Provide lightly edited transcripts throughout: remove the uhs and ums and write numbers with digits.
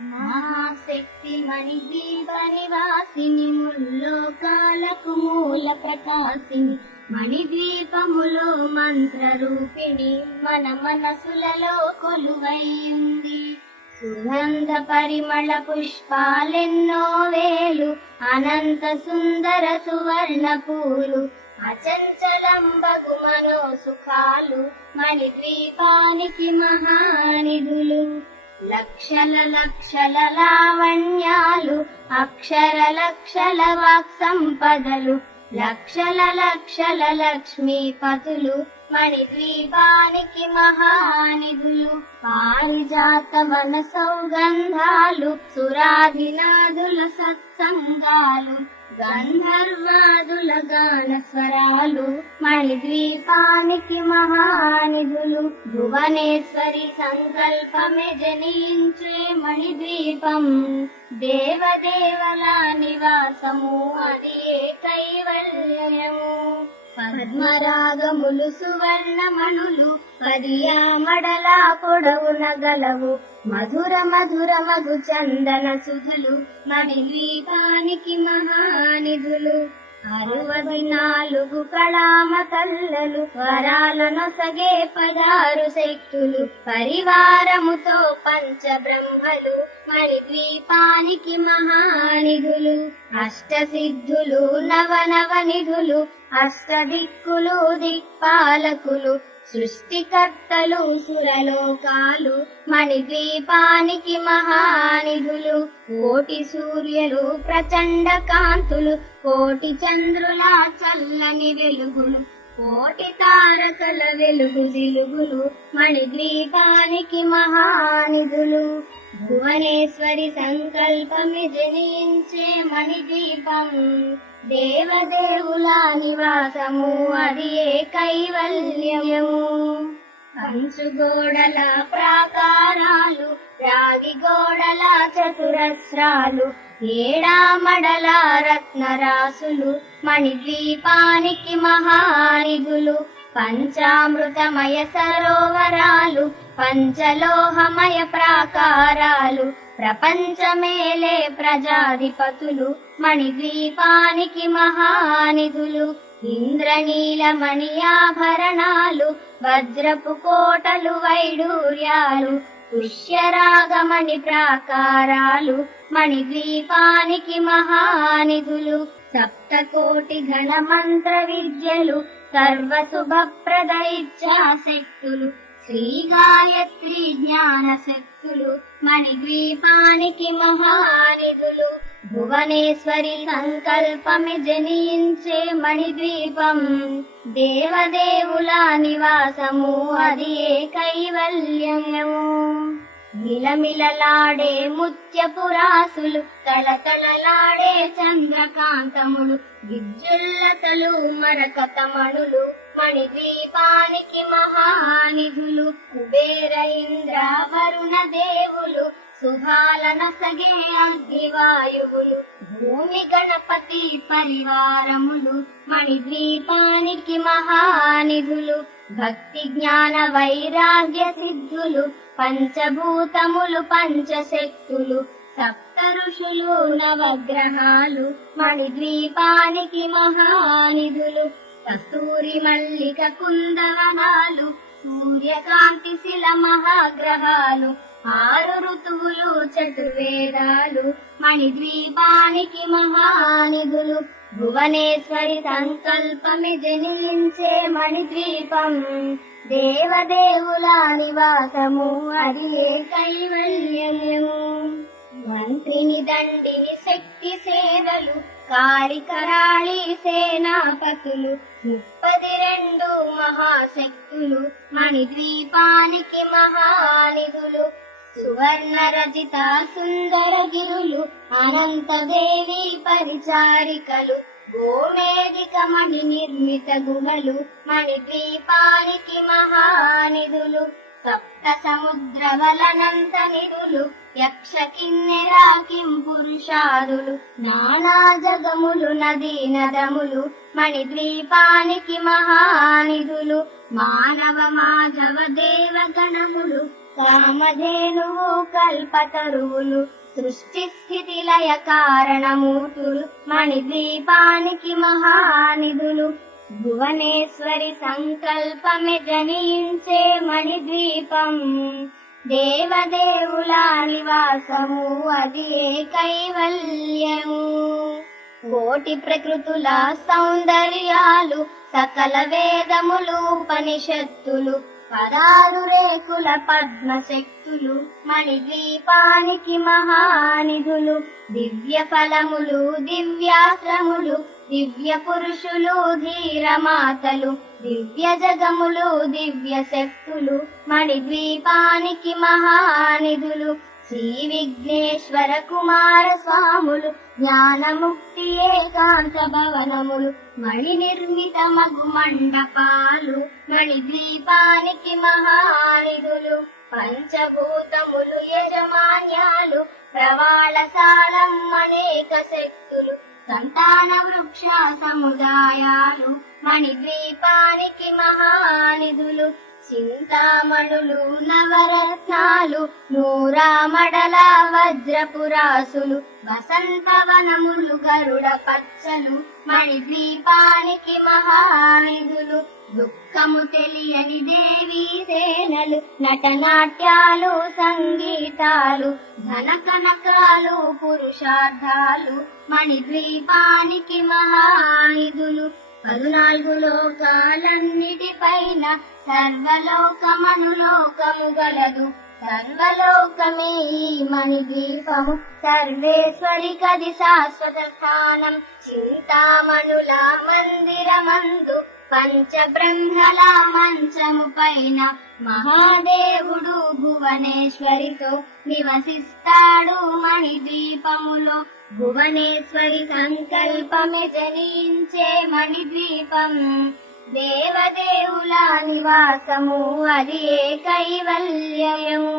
మహాశక్తి మణిద్వీప నివాసిని ముల్లోకాలకు మూల ప్రకాశిని మణిద్వీపములో మంత్ర రూపిణి మన మనసులలో కొలువైంది. సుగంధ పరిమళ పుష్పాలెన్నో వేలు అనంత సుందర సువర్ణ పూలు అచంచలంబగు మనో సుఖాలు మణిద్వీపానికి మహానిధులు. లక్షల లక్షల లావణ్యాలు అక్షర లక్షల వాక్ సంపదలు లక్షల లక్షల లక్ష్మీపతులు మణిద్వీపానికి మహానిధులు. పారిజాత వన సౌగంధాలు సురాధినాదుల సత్సంగాలు గంధర్వాదుల గాన స్వరాలు మణిద్వీపానికి మహానిధులు. భువనేశ్వరి సంకల్పమే జనించే మణిద్వీపం దేవదేవల నివాసము అది కైవల్యము. పద్మరాగములు సువర్ణమణులు పదియామడల పొడవున గలవు మధుర మధుర మధు చందన సుధలు మణిద్వీపానికి మహానిధులు. 64 కళామ తల్లలు వరాలనొసగే 16 శక్తులు పరివారముతో పంచబ్రహ్మలు మణిద్వీపానికి మహానిధులు. అష్టసిద్ధులు నవనవనిధులు అష్టదిక్కులు దిక్పాలకులు సృష్టికర్తలు సురలోకాలు మణిద్వీపానికి మహానిధులు. కోటి సూర్యులు ప్రచండ కాంతులు కోటి చంద్రుల చల్లని వెలుగులు కోటి తారకల వెలుగు జిలుగులు మణిద్వీపానికి మహానిధులు. భువనేశ్వరి సంకల్పమి జనించే మణిద్వీపం దేవదేవుల నివాసము అది కైవల్యము. కంచుగోడల ప్రాకారాలు రాగి గోడల చతురస్రాలు ఏడామడల రత్నరాసులు మణిద్వీపానికి మహానిధులు. పంచామృతమయ సరోవరాలు పంచలోహమయ ప్రాకారాలు ప్రపంచమేలే ప్రజాధిపతులు మణిద్వీపానికి మహానిధులు. ఇంద్రనీలమణి ఆభరణాలు వజ్రపు కోటలు వైడూర్యాలు పుష్యరాగమణి ప్రాకారాలు మణిద్వీపానికి మహానిధులు. సప్తకోటి ఘన మంత్ర విద్యలు సర్వశుభప్రద ఇచ్ఛాశక్తులు శ్రీ గాయత్రి జ్ఞాన శక్తులు మణిద్వీపానికి మహానిధులు. భువనేశ్వరి సంకల్పమి జనించే మణిద్వీపం దేవదేవుల నివాసము అది కైవల్యము. మిలమిలలాడే ముత్యపురాసులు తళతళలాడే చంద్రకాంతములు విద్యుల్లతలు మరకతమణులు మణిద్వీపానికి మహానిధులు. కుబేర ఇంద్ర వరుణ దేవులు సుహాలనసగే అగ్నివాయువులు భూమి గణపతి పరివారములు మణిద్వీపానికి మహానిధులు. భక్తి జ్ఞాన వైరాగ్య సిద్ధులు పంచభూతములు పంచశక్తులు సప్త ఋషులు నవగ్రహాలు మణిద్వీపానికి మహానిధులు. కస్తూరి మల్లిక కుందవనాలు సూర్యకాంతి శిల మహాగ్రహాలు 6 ఋతువులు చతుర్వేదాలు మణిద్వీపానికి మహానిధులు. భువనేశ్వరి సంకల్పమి జనించే మణిద్వీపం దేవదేవుల నివాసము అది కైవల్యము. మంత్రిని దండిని శక్తి సేవలు కాళికరాళి సేనాపతులు 32 మహాశక్తులు మణిద్వీపానికి మహానిధులు. సువర్ణ రచిత సుందర గిరులు అనంతదేవి పరిచారికలు గోమేధిక మణి నిర్మిత గుహలు మణిద్వీపానికి మహానిధులు. సప్త సముద్ర వలనంత నిధులు యక్ష కిన్నెర కింపురుషాదులు నానా జగములు నదీ నదములు మణిద్వీపానికి మహానిధులు. మానవ మాధవ దేవగణములు కామధేనువు కల్పతరువులు సృష్టి స్థితి లయ కారణమూర్తులు మణిద్వీపానికి మహానిధులు భువనేశ్వరి సంకల్పమే జనించే మణిద్వీపం దేవదేవుల నివాసము అది కైవల్యము కోటి ప్రకృతుల సౌందర్యాలు సకల వేదములు ఉపనిషత్తులు పదారు రేకుల పద్మశక్తులు మణిద్వీపానికి మహానిధులు దివ్య ఫలములు దివ్యాశ్రములు దివ్య పురుషులు ధీరమాతలు దివ్య జగములు దివ్య శక్తులు మణిద్వీపానికి మహానిధులు శ్రీ విఘ్నేశ్వర కుమార స్వాములు జ్ఞానముక్తి ఏకాంత భవనములు మణి నిర్మిత మగు మండపాలు మణిద్వీపానికి మహానిధులు పంచభూతములు యజమాన్యాలు ప్రవాళసాలం అనేక శక్తులు సంతాన వృక్ష సముదాయాలు మణిద్వీపానికి మహానిధులు చింతామణులు నవరత్నాలు నూరామడల వజ్రపురాసులు వసంతవనములు గరుడ పచ్చలు మణిద్వీపానికి మహానిధులు దుఃఖము తెలియని దేవీ సేనలు నటనాట్యాలు సంగీతాలు ధన కనకాలు పురుషార్థాలు మణిద్వీపానికి మహానిధులు 14 లోకాలన్నిటిపైన సర్వలోకమనులోకము గలదు సర్వలోకమే ఈ మణిద్వీపము సర్వేశ్వరి కది శాశ్వత స్థానం చింతామణుల మందిరమందు పంచబ్రహ్మల మంచము పైన మహాదేవుడు భువనేశ్వరితో నివసిస్తాడు మణిద్వీపములో భువనేశ్వరి సంకల్పమే జనించే మణిద్వీపం దేవదేవుల నివాసము అది కైవల్యము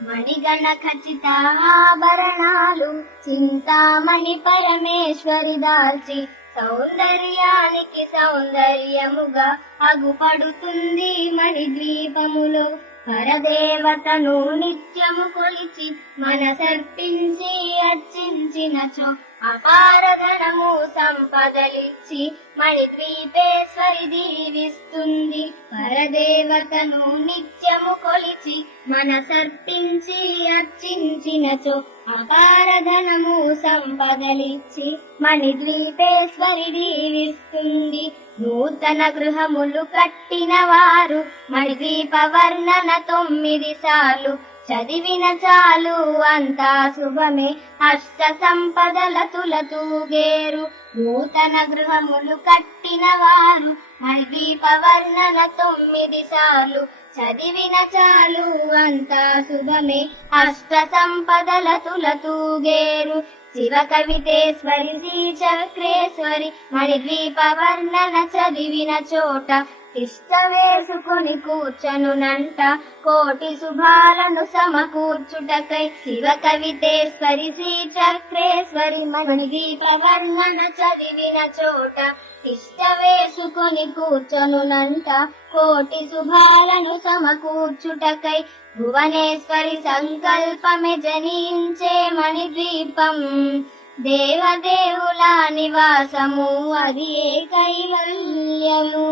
మణిగణ ఖచ్చిత ఆభరణాలు చింతామణి పరమేశ్వరి దాల్చి సౌందర్యానికి సౌందర్యముగా అగుపడుతుంది మణిద్వీపములో పరదేవతను నిత్యము కొలిచి మనసర్పించి అర్చించినచో అపారధనము సంపదలిచ్చి మణిద్వీపేశ్వరి దీవిస్తుంది పరదేవతను నిత్యము కొలిచి మనసర్పించి అర్చించినచో అపారధనము సంపదలిచ్చి మణిద్వీపేశ్వరి దీవిస్తుంది నూతన గృహములు కట్టిన వారు మణిద్వీప వర్ణన 9 సార్లు చదివిన చాలు అంతా శుభమే అష్ట సంపదల తులతూగేరు నూతన గృహములు కట్టిన వారు మణిద్వీప వర్ణన 9 సార్లు చదివిన చాలు అంతా శుభమే అష్ట సంపదల తులతూగేరు శివ కవితేశ్వరి శ్రీ చక్రేశ్వరి మణిద్వీప వర్ణన చదివిన చోట తిష్ట వేసుకుని కూర్చనునంట కోటి శుభాలను సమకూర్చుటకై శివ కవితేశ్వరి శ్రీ చక్రేశ్వరి మణిద్వీప వర్ణన చదివిన చోట తిష్ట వేసుకుని కూర్చనునంట కోటి శుభాలను సమకూర్చుటకై భువనేశ్వరి సంకల్పమే జనించే మణిద్వీపం దేవదేవుల నివాసము అది కైవల్యము